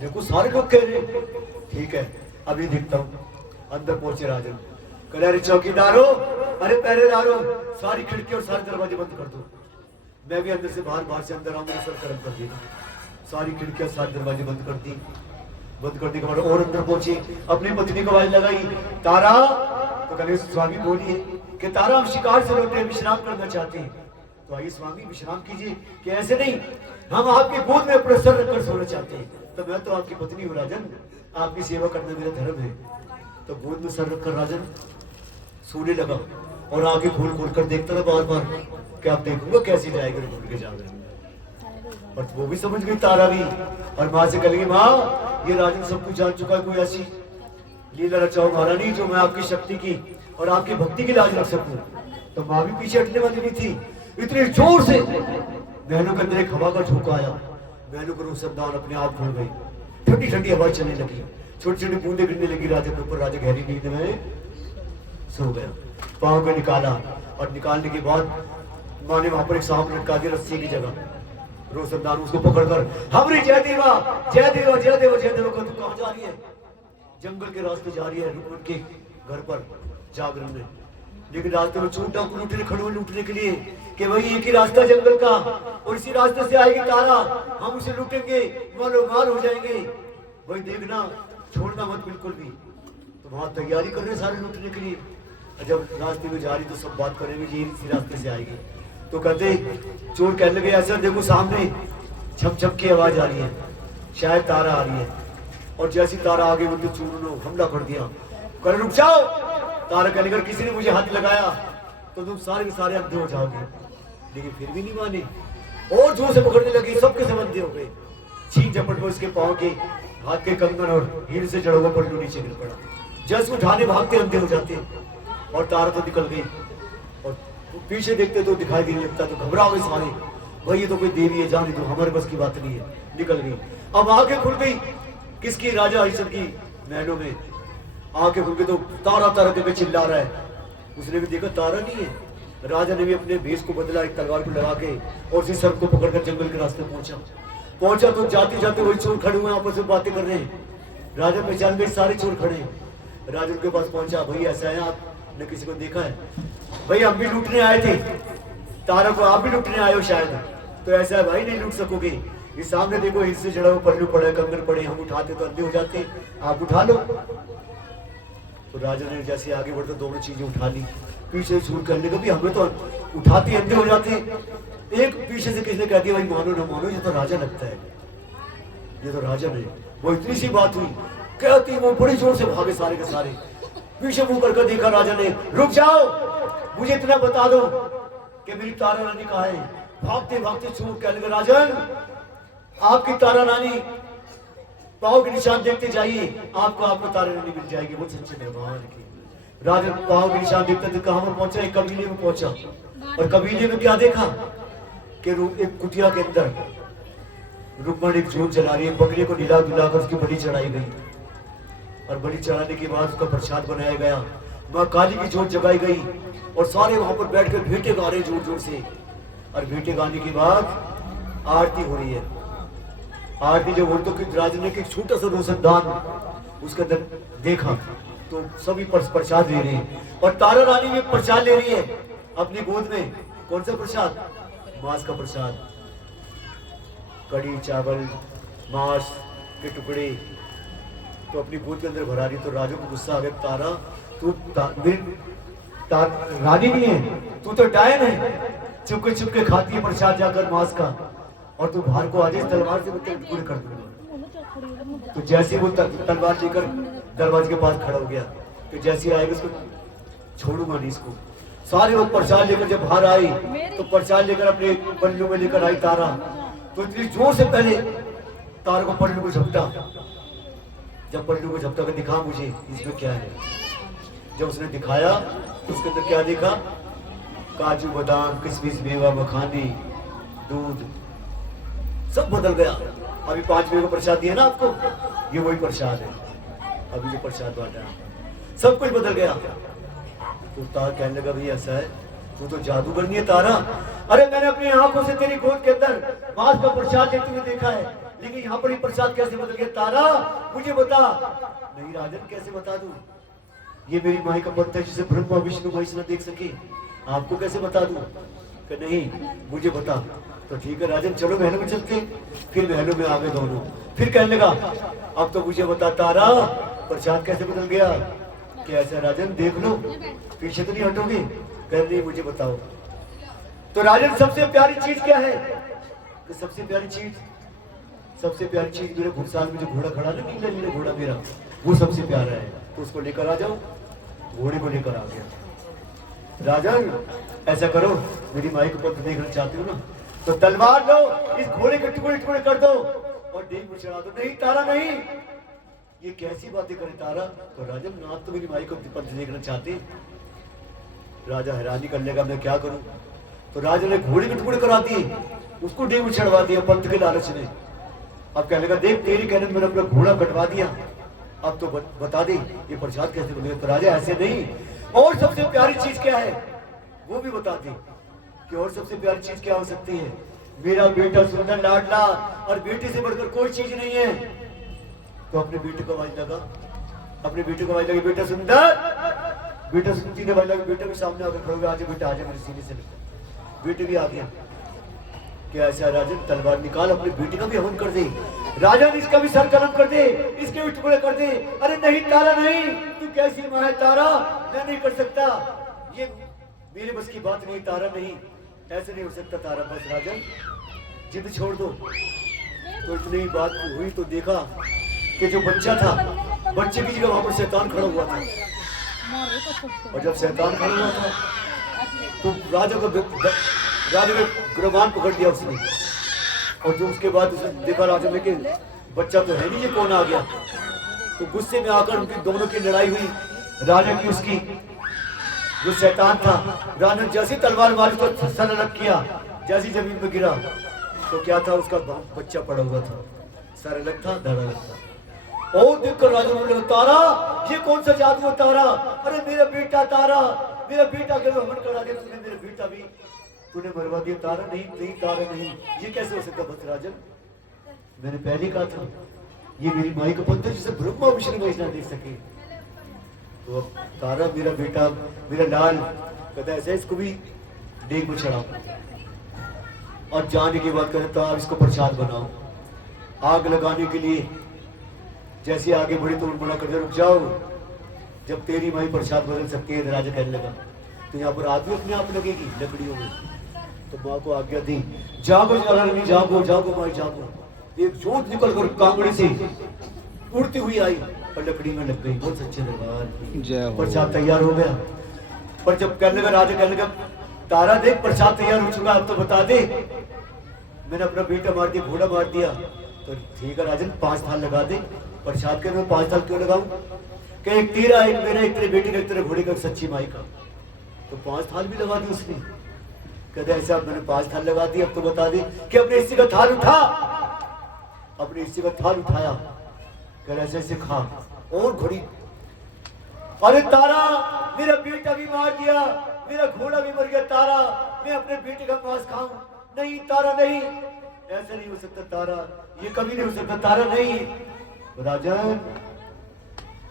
देखो सारे लोग कह रहे हैं। ठीक है अभी देखता हूँ। अंदर पहुंचे राजन, कह रहे चौकीदारो, अरे पहरेदारो, सारी खिड़की और सारे दरवाजे बंद कर दो। मैं भी अंदर से बाहर से अंदर आऊँ, मेरे सब कर्म कर देना। सारी खिड़कियां सारे दरवाजे बंद कर दी। बंद करने के बाद और अंदर पहुंची, अपनी पत्नी को आवाज लगाई, तारा। तो कहने स्वामी बोलिए कि तारा हम शिकार से लौटे, विश्राम करना चाहते हैं। तो आइए स्वामी विश्राम कीजिए। कि ऐसे नहीं, हम आपकी गोद में अपना सर रखकर सोना चाहते हैं। तो मैं तो आपकी पत्नी हूँ राजन, आपकी सेवा करना मेरा धर्म है। तो गोद में सर रखकर राजन सोने लगा और आगे खोल खोल कर देखता था बार बार कि आप देखूंगा कैसे जाएगा रुक्मन के जागरण में। और वो भी समझ गई तारा भी, और माँ से कहेगी माँ ये राजन सब कुछ जान चुका है, कोई ऐसी लीला रचाओ महारानी जो मैं आपकी शक्ति की और आपकी भक्ति की लाज रख सकूं। तो माँ भी पीछे हटने वाली नहीं थी, इतनी जोर से महलों के अंदर एक हवा का झोंका आया, महलों को रोशनदान अपने आप खुल गई, ठंडी ठंडी हवा चलने लगी, छोटी छोटी बूंदे गिरने लगी राजा के ऊपर। राजा गहरी नींद में सो गया। पाँव को निकाला और निकालने के बाद माँ ने वहां पर एक सांप लटका दिया रस्सी की जगह। रोशनदान उसको पकड़कर, हमारी जय देवा जय देवा जय देवा जय देवा कर, तू कहां जा रही है? जंगल के रास्ते जा रही है रुक्मणी के घर पर जागरण में। लेकिन रास्ते में चोर डाकू लूटने खड़े हुए लूटने के लिए कि भाई एक ही रास्ता जंगल का और इसी रास्ते से आएगी तारा, हम उसे लूटेंगे, मालो मार हो जाएंगे। भाई देखना, छोड़ना मत बिल्कुल भी। तो वहां तैयारी कर रहे सारे लूटने के लिए। जब रास्ते में जा रही तो सब बात करेंगे ये इसी रास्ते से आएगी। तो कहते चोर कहने लगे ऐसा देखो सामने छप छप की आवाज आ रही है, शायद तारा आ रही है। और जैसी तारा आगे वो तो चोर ने हमला कर दिया, कर रुक जाओ। तारा कहने लगा किसी ने मुझे हाथ लगाया तो तुम सारे के सारे अंधे हो जाओगे। लेकिन फिर भी नहीं माने और जोर से पकड़ने लगे, सबके सब अंधे हो गए। छीन झपट में उसके पाँव के हाथ के कंगन और हीर से जड़ा हुआ पल्लू नीचे गिर पड़ा। जैसे उठाने भागते अंधे हो जाते और तारा तो निकल गई और पीछे देखते तो दिखाई नहीं लगता। तो घबरा गए सारे, भाई ये तो कोई देवी है, जाने दो, हमारे बस की बात नहीं है। निकल गई। अब आंखें खुल गई किसकी? राजा हरिश्चंद्र की महलों में आंखें खुल गई तो तारा तारा के चिल्ला रहा है। उसने भी देखा तारा नहीं है। राजा ने भी अपने भेष को बदला, एक तलवार को लगा के और उसी सर को पकड़कर जंगल के रास्ते पहुंचा तो जाते जाते वही चोर खड़े हुए आपस में बातें कर रहे हैं। राजा पहचान गए सारे चोर खड़े। राजा उनके पास पहुंचा, भाई ऐसा है आपने किसी को देखा है? भाई हम भी लूटने आए थे तारा को, आप भी लूटने आए हो शायद। तो ऐसा है भाई, नहीं लूट सकोगे। ये सामने देखो हिस्से जड़ा हुआ पल्लू पड़े, कंगन पड़े, हम उठाते तो अंधे हो जाते, आप उठा लो। तो राजा ने जैसे आगे बढ़ते दोनों चीजें उठा ली। पीछे छूट करने को भी हमें तो उठाते अंधे हो जाते। एक पीछे से किसी ने कह दिया भाई मानो ना मानो ये तो राजा लगता है, ये तो राजा नहीं। वो इतनी सी बात हुई, कहती वो बड़ी जोर से भागे सारे के सारे। पीछे मुंह करके देखा राजा ने, रुक जाओ, मुझे इतना बता दो कि मेरी तारा रानी कहाँ है। भागते भागते चोर कहने लगे राजन आपकी तारा रानी पाँव के निशान देखते जाइए, आपको तारा रानी मिल जाएगी। वो सच्चे दरबार की राजन पाँव के निशान देखते थे, कहां पर पहुंचा? एक कबीले में पहुंचा। और कबीले में क्या देखा कि एक कुटिया के अंदर रुक्मणी एक जोत जला रही है, बकरी को ढिला धुलाकर उसकी बलि चढ़ाई गई। और बलि चढ़ाने के बाद उसका प्रसाद बनाया गया, माँ काली की जोत जगाई गई और सारे वहां पर बैठकर भेंटे गा रहे जोर जोर से। और भेंटे गाने के बाद आरती हो रही है। आरती जब औरतों की राजा ने एक छोटा सा रोशनदान उसके अंदर देखा तो सभी प्रसाद ले रहे हैं। और तारा रानी भी प्रसाद ले रही है अपनी गोद में। कौन सा प्रसाद? मांस का प्रसाद, कड़ी चावल मांस के टुकड़े तो अपनी गोद के अंदर भरा रही। तो राजा को गुस्सा आ गया, तारा तू रानी नहीं है, तू तो डायन है, चुपके खाती है प्रसाद जाकर मांस का, और तू बाहर को आ जाए तलवार से टुकड़े कर दूंगा। तो जैसे वो तलवार लेकर दरवाजे के पास खड़ा हो गया तो जैसे आएगा उसको छोड़ूंगा नहीं इसको। सारे लोग प्रसाद लेकर जब बाहर आई तो प्रसाद लेकर अपने पल्लू में लेकर आई तारा। तो इतनी जोर से पहले तारा को पल्लू को झपटा। जब पल्लू को झपटा कर दिखा मुझे इसमें क्या है। जब उसने दिखाया तो उसके अंदर क्या देखा? काजू बादाम किशमिश मेवा मखानी दूध सब बदल गया। अभी 5 रुपए का प्रसाद दिया ना आपको, ये वही प्रसाद है अभी जो प्रसाद बांटा, सब कुछ बदल गया। तो तारा कहने लगा भाई ऐसा है, तू तो जादूगर नहीं है तारा। अरे मैंने अपनी आंखों से तेरी गोद के अंदर मांस का प्रसाद लेते हुए देखा है, लेकिन यहाँ पर ही प्रसाद कैसे बदल गया? तारा मुझे बता। नहीं राजन कैसे बता दूं, ये मेरी माई का पत्थर जिसे ब्रह्मा विष्णु महेश न देख सके, आपको कैसे बता दूं? कि नहीं मुझे बता। तो ठीक है राजन चलो महलों में चलते। फिर महलों में आ गए दोनों। फिर कहने लगा अब तो मुझे बता तारा प्रसाद कैसे बदल गया? क्या ऐसा राजन देख लो, पीछे तो नहीं हटोगे? कह नहीं मुझे बताओ। तो राजन सबसे प्यारी चीज क्या है? तो सबसे प्यारी चीज मेरे घुड़साल में जो घोड़ा खड़ा ना, नीला नीला घोड़ा मेरा, वो सबसे प्यारा है, तो उसको लेकर आ जाओ। घोड़े को लेकर आ गया। राजन ऐसा करो, मेरी माई को पत्र देखना चाहती हो ना, तो तलवार लो, इस घोड़े के टुकड़े टुकड़े कर दो और डेग पर चढ़ा दो। नहीं तारा नहीं, ये कैसी बातें करे तारा? तो राजन ना तो मेरी माई को पत्र देखना चाहते। राजा हैरानी कर लेगा मैं क्या करूं? तो राजा ने घोड़े के टुकड़े करा दिए, उसको डेग में चढ़वा दिया पंथ के लालच ने। अब कहने लगा देख तेरी कहने मैंने अपना घोड़ा कटवा दिया, अब तो बता दे ये प्रसाद कैसे बनेगा? तो राजा ऐसे नहीं, और सबसे प्यारी चीज क्या है वो भी बता दे। कि और सबसे प्यारी चीज क्या हो सकती है? मेरा बेटा सुंदर लाडला और बेटे से बढ़कर कोई चीज नहीं है। तो अपने बेटे को आवाज लगा, अपने बेटे को आवाज लगी, बेटा सुंदर, बेटा सुनती ने आवाज लगी, बेटा भी सामने आकर खड़ो, आजा बेटा आजा मेरे सीने से निकल। बेटे भी आ गया। क्या ऐसा राजन, तलवार निकाल, अपने बेटे का भी हवन कर दे, राजन इसका भी सर कलम कर दे, इसके भी टुकड़े कर दे। अरे नहीं तारा नहीं, तू कैसी मां है तारा, मैं नहीं कर सकता, ये मेरे बस की बात नहीं तारा, नहीं ऐसे नहीं हो सकता तारा। बस राजन जिद छोड़ दो। तो इतनी बात हुई तो देखा कि जो बच्चा था, बच्चे की जगह वहां पर शैतान खड़ा हुआ था। और जब शैतान खड़ा हुआ था तो राजा का गुरबान पकड़ दिया उसने। और जो उसके बाद उसने देखा राजा ने कि बच्चा तो है नहीं, ये कौन आ गया। तो गुस्से में आकर उनकी दोनों की लड़ाई हुई, राजा की उसकी। जो शैतान था, राजा ने जैसी तलवार मारी तो सर अलग किया, जैसी जमीन में गिरा तो क्या था, उसका बच्चा पड़ा हुआ था, सर अलग था, धड़ अलग था। और देखकर राजा बोले, तारा ये कौन सा जादू है तारा, अरे मेरा बेटा तारा, मेरा बेटा के हवन करा दिया तूने, मेरा बेटा भी तूने मरवा दिया तारा। नहीं नहीं तारा नहीं, ये कैसे हो सकता। बस राजन मैंने पहले कहा था ये मेरी माई का पत्थर जिसे ब्रह्मा विष्णु महेश ना देख सके। तो अब तारा मेरा बेटा, मेरा लाल, कहता ऐसा इसको भी डेग में चढ़ाओ। और जाने के बाद कहता अब इसको प्रसाद बनाओ। आग लगाने के लिए जैसे आगे बढ़े तो मना कर दे, रुक जाओ, जब तेरी माई प्रसाद बदल सकती है। राजा कहने लगा तो यहाँ पर आग भी अपने आप लगेगी लकड़ियों में। तो माँ को आज्ञा दी, जागो नहीं, जागो जागो माई जागो। एक जोत निकल कर कांगड़े से उड़ती हुई आई और लकड़ी में लग गई। बहुत सच्चे दरबार, प्रसाद तैयार हो गया। पर जब कहने लगा, राजा कहने लगा, तारा देख प्रसाद तैयार हो चुका, अब तो बता दे, मैंने अपना बेटा मार दिया, घोड़ा मार दिया। तो ठीक है राजन, 5 थाल लगा दे। प्रसाद के मैं 5 थाल क्यों लगाऊं, कि एक तेरा, एक मेरा, एक तेरे बेटे का, एक तेरे घोड़े का, सच्ची माई का। तो 5 थाल भी लगा दी उसने। कहते ऐसा मैंने 5 थाल लगा दी, अब तो बता दे कि अपने हिस्से का थाल उठा। अपने हिस्से का थाल उठाया, कह ऐसे ऐसे खा और घोड़ी। अरे तारा मेरा बेटा भी मार दिया, मेरा घोड़ा भी मर गया तारा, मैं अपने बेटे का मांस खाऊं। नहीं तारा नहीं, ऐसा नहीं हो सकता तारा, ये कभी नहीं हो सकता तारा नहीं। राजन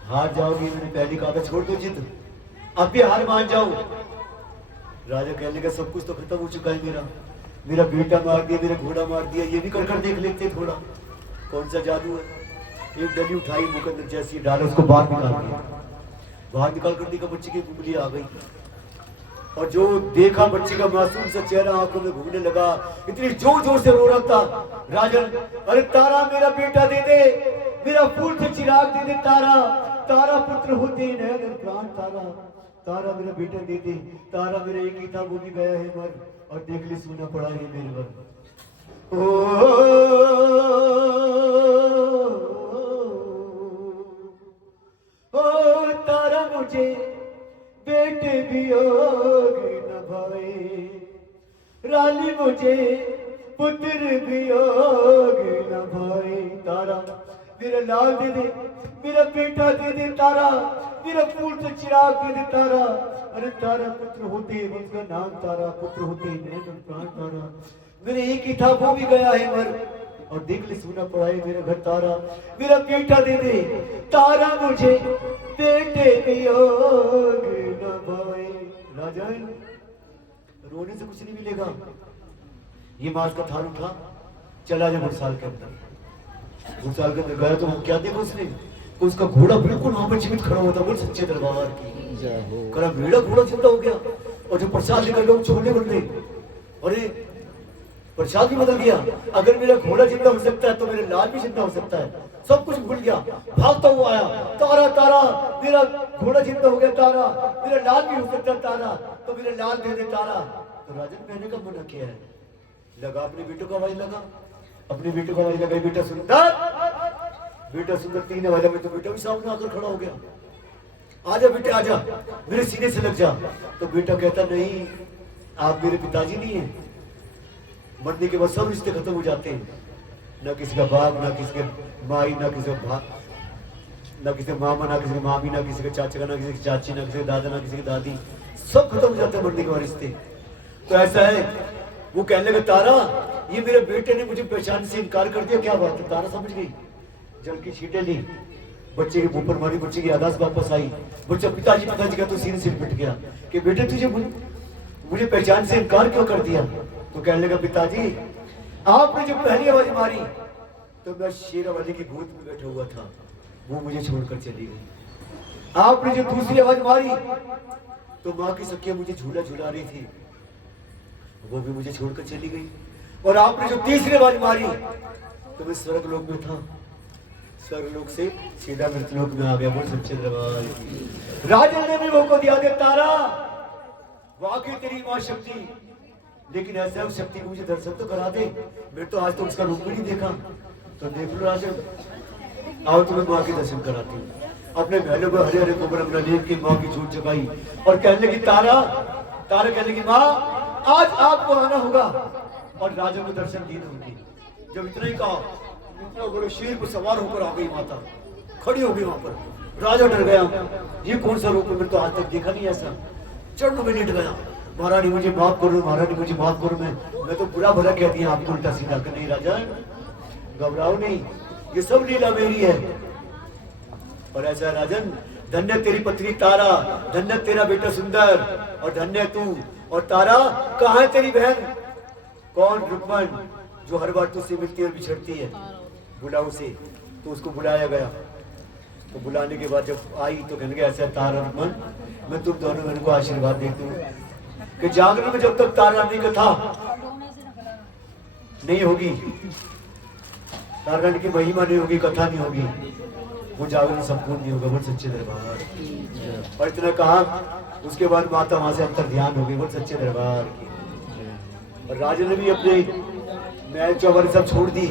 हार जाओगी, मैंने पहली कहा था, छोड़ दो जिद, अब भी हार मान जाओ। राजा कहने का सब कुछ तो खत्म हो चुका है, मेरा बेटा मार दिया, मेरा घोड़ा मार दिया, ये भी कर देख लेते थोड़ा कौन सा जादू है। एक डली उठाई, मुकद्दर जैसी डाला, उसको बाहर निकाल दिया। बाहर निकाल कर देखा बच्चे की उंगली आ गई। और जो देखा बच्चे का मासूम सा चेहरा आंखों में घूमने लगा, इतनी जोर जोर से रो रहा था। राजन अरे तारा मेरा बेटा दे दे, मेरा फूल से चिराग दे दे तारा, तारा पुत्र होते नयन प्राण तारा, तारा मेरा बेटा दे दे, तारा मेरा एक ही था वो भी गया है मर, और देख ले सुना पड़ा है मेरे मन। ओ तारा मुझे बेटे भी योग न भाए, रानी मुझे पुत्र भी योग न भाए। तारा मेरा लाल दे दे, मेरा बेटा दे दे तारा, मेरा फूल से चिराग दे दे तारा। अरे तारा पुत्र होते उसका नाम तारा, पुत्र होते नैन प्राण तारा, मेरे एक ही था वो भी गया है मर, और देख ले सुना पड़ा है मेरा घर तारा, मेरा बेटा दे दे तारा मुझे बेटे भी योग न भाए। राजन रोने से कुछ नहीं मिलेगा, ये मांस का थाल उठा, चला जा घुड़साल के अंदर। घुड़साल के अंदर गया तो क्या देखा उसने, उसका घोड़ा बिल्कुल वहां पर जीवित खड़ा हुआ था। बोल सच्चे दरबार की करा, मेरा घोड़ा जिंदा हो गया। और जो प्रसाद लेकर लोग छोड़ने बन गए, अरे प्रसाद भी बदल गया। अगर मेरा घोड़ा जिंदा हो सकता है तो मेरे लाल भी जिंदा हो सकता है। सब कुछ भूल गया, भागता हुआ आया, तारा तारा मेरा घोड़ा जिंदा हो गया, तारा मेरा लाल भी हो सकता है, तारा तो मेरे लाल दे दे तारा। तो राजन मैंने कब मना किया है, लगा अपने बेटों का आवाज लगा, अपने बेटों का आवाज लगा, बेटा सुंदर, बेटा सुंदर 3 आवाज में तो बेटा भी सामने आकर खड़ा हो गया। आजा बेटे आजा, मेरे सीने से लग जा। तो बेटा कहता नहीं, आप मेरे पिताजी नहीं है, मरने के बाद सब रिश्ते खत्म हो जाते हैं, ना किसी का बाप, ना किसी के माई, ना किसी का भाई, ना किसी का मामा, ना किसी की मामी, ना किसी के चाचा, ना किसी की चाची, ना किसी के दादा, ना किसी की दादी, सब खत्म हो जाते हैं मरने के बाद रिश्ते। तो ऐसा है वो कहने लगा तारा, ये मेरे बेटे ने मुझे पहचान से इनकार कर दिया, क्या बात है? तारा समझ गई, जल की छींटें ली, बच्चे के मुंह पर मारी, बच्चे की यादाश्त वापस आई। बच्चा पिताजी का तो सीने से पिट गया कि बेटे तुझे मुझे पहचान से इनकार क्यों कर दिया? तो कहने लगा पिताजी, आपने जो पहली आवाज मारी तो मैं शेरावाली की गोद में बैठा हुआ था, वो मुझे छोड़कर चली गई। आपने जो दूसरी आवाज मारी तो माँ की सखिया मुझे झूला झूला रही थी, वो भी मुझे छोड़कर चली गई। और आपने जो तीसरी आवाज मारी तो मैं स्वर्ग लोक में था, स्वर्ग लोक से सीधा मृतलोक में आ गया। बोल सच्चे दरबार की। राजन ने भी वो को दिया दे तारा, वाकई तेरी मां शक्ति, लेकिन ऐसा शक्ति को मुझे दर्शन तो करा दे, मैं तो आज तो उसका रूप भी नहीं देखा। तो देख लो राजन, आओ तुम्हें माँ के दर्शन कराती हूँ। अपने महलों को हरे हरे गोबर अपना लेप की माँ की झूठ जगाई और कहने लगी तारा कहने लगी माँ, आज आपको आना होगा और राजा को दर्शन देने होंगे। जब इतना ही कहा, इतना बड़े शेर पर सवार होकर आ गई माता, खड़ी हो गई वहां पर। राजा डर गया, ये कौन सा रूप है, मैंने तो आज तक देखा नहीं ऐसा। चरणों में लेट गया, महारानी मुझे माफ करो, महारानी मुझे माफ करो, मैं तो बुरा भला कह दिया आपको उल्टा सीधा कर। नहीं राजा, घबराओ नहीं, ये सब लीला मेरी है। और ऐसा राजन, धन्य तेरी पत्नी तारा, धन्य तेरा बेटा सुंदर, और धन्य तू। और तारा, कहाँ है तेरी बहन? कौन? रुक्मन, जो हर बार तुझसे मिलती और बिछड़ती है, बुला उसे। तो उसको बुलाया गया, तो बुलाने के बाद जब आई तो कहने लगे ऐसा तारा रुक्मन, मैं तुम दोनों बहन को आशीर्वाद देती हूँ कि जागरण में जब तक तारा रानी कथा नहीं होगी, तारा रानी की महिमा नहीं होगी, कथा नहीं होगी, वो जागरण संपूर्ण नहीं होगा। बहुत सच्चे दरबार। और इतना कहा, उसके बाद माता वहां से अंतर ध्यान हो गई। बहुत सच्चे दरबार की। और राजा ने भी अपने मैल चौवर सब छोड़ दी,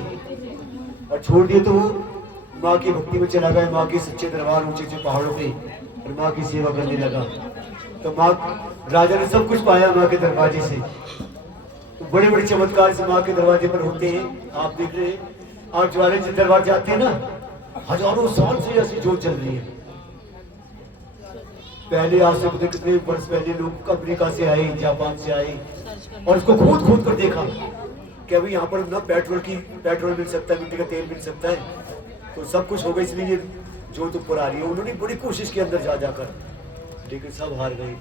और छोड़ दिए तो वो माँ की भक्ति में चला गया, माँ के सच्चे दरबार ऊंचे ऊंचे पहाड़ों पे, और माँ की सेवा करने लगा। तो माँ, राजा ने सब कुछ पाया माँ के दरवाजे से। तो बड़े बड़े चमत्कार से माँ के दरवाजे पर होते हैं, आप देख रहे हैं। आप ज्वारे से दरबार जाते हैं ना, हजारों साल से ऐसी जोत चल रही है। पहले आज से कितने वर्ष पहले लोग अमेरिका से आए, जापान से आए, और इसको खोद कर देखा कि अभी यहाँ पर ना पेट्रोल मिल सकता है, मिट्टी का तेल मिल सकता है। तो सब कुछ होगा, इसलिए जोत ऊपर आ रही है। उन्होंने बड़ी कोशिश की अंदर जाकर, लेकिन सब हार गए।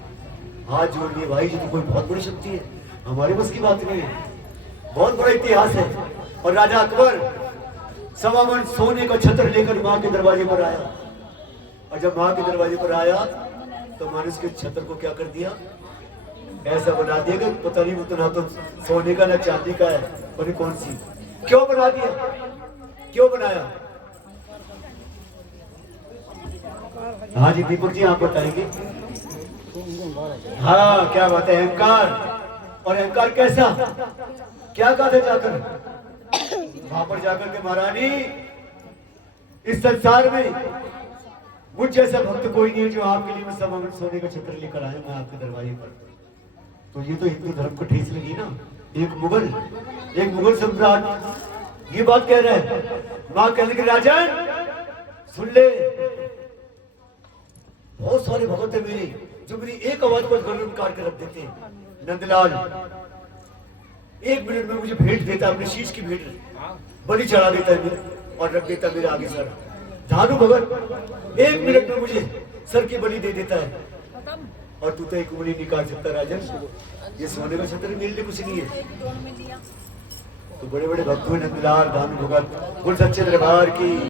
हाथ जोड़ लिए, भाई जी तो कोई बहुत बड़ी शक्ति है, हमारे बस की बात नहीं है, बहुत बड़ा इतिहास है। और राजा अकबर 1.25 मन सोने का छत्र लेकर माँ के दरवाजे पर आया। और जब माँ के दरवाजे पर आया तो माने उसके छत्र को क्या कर दिया, ऐसा बना दिया कि पता नहीं उतना तो सोने का ना चांदी का है, और कौन सी, क्यों बना दिया, क्यों बनाया? हाँ जी दीपक जी, आप बताएंगे। हाँ क्या बात है, अहंकार। और अहंकार कैसा, क्या कहा था जाकर वहां पर जाकर के, महारानी इस संसार में मुझ जैसा भक्त कोई नहीं है जो आपके लिए मैं 1.25 मन सोने का छत्र लेकर आया मैं आपके दरवाजे पर। तो ये तो हिंदू धर्म को ठेस लगी ना। एक मुगल सम्राट ये बात कह रहा है। मां कहने के राजन सुन ले, बहुत सारे भगत है मेरे जो मेरी एक आवाज पर गर्दन काट के रख देते हैं। नंदलाल 1 मिनट में मुझे भेंट देता है, अपने शीश की भेंट बलि चढ़ा देता है और रख देता है मेरे आगे सर। झाड़ू भगत 1 मिनट में मुझे सर की बलि दे देता है, और तू तो एक उंगली नहीं काट सकता राजन। ये सोने का छत्र मेरे लिए कुछ नहीं है। तो बड़े बड़े भक्त हुए नंदलाल, भानु भगत, बोल सच्चे दरबार की।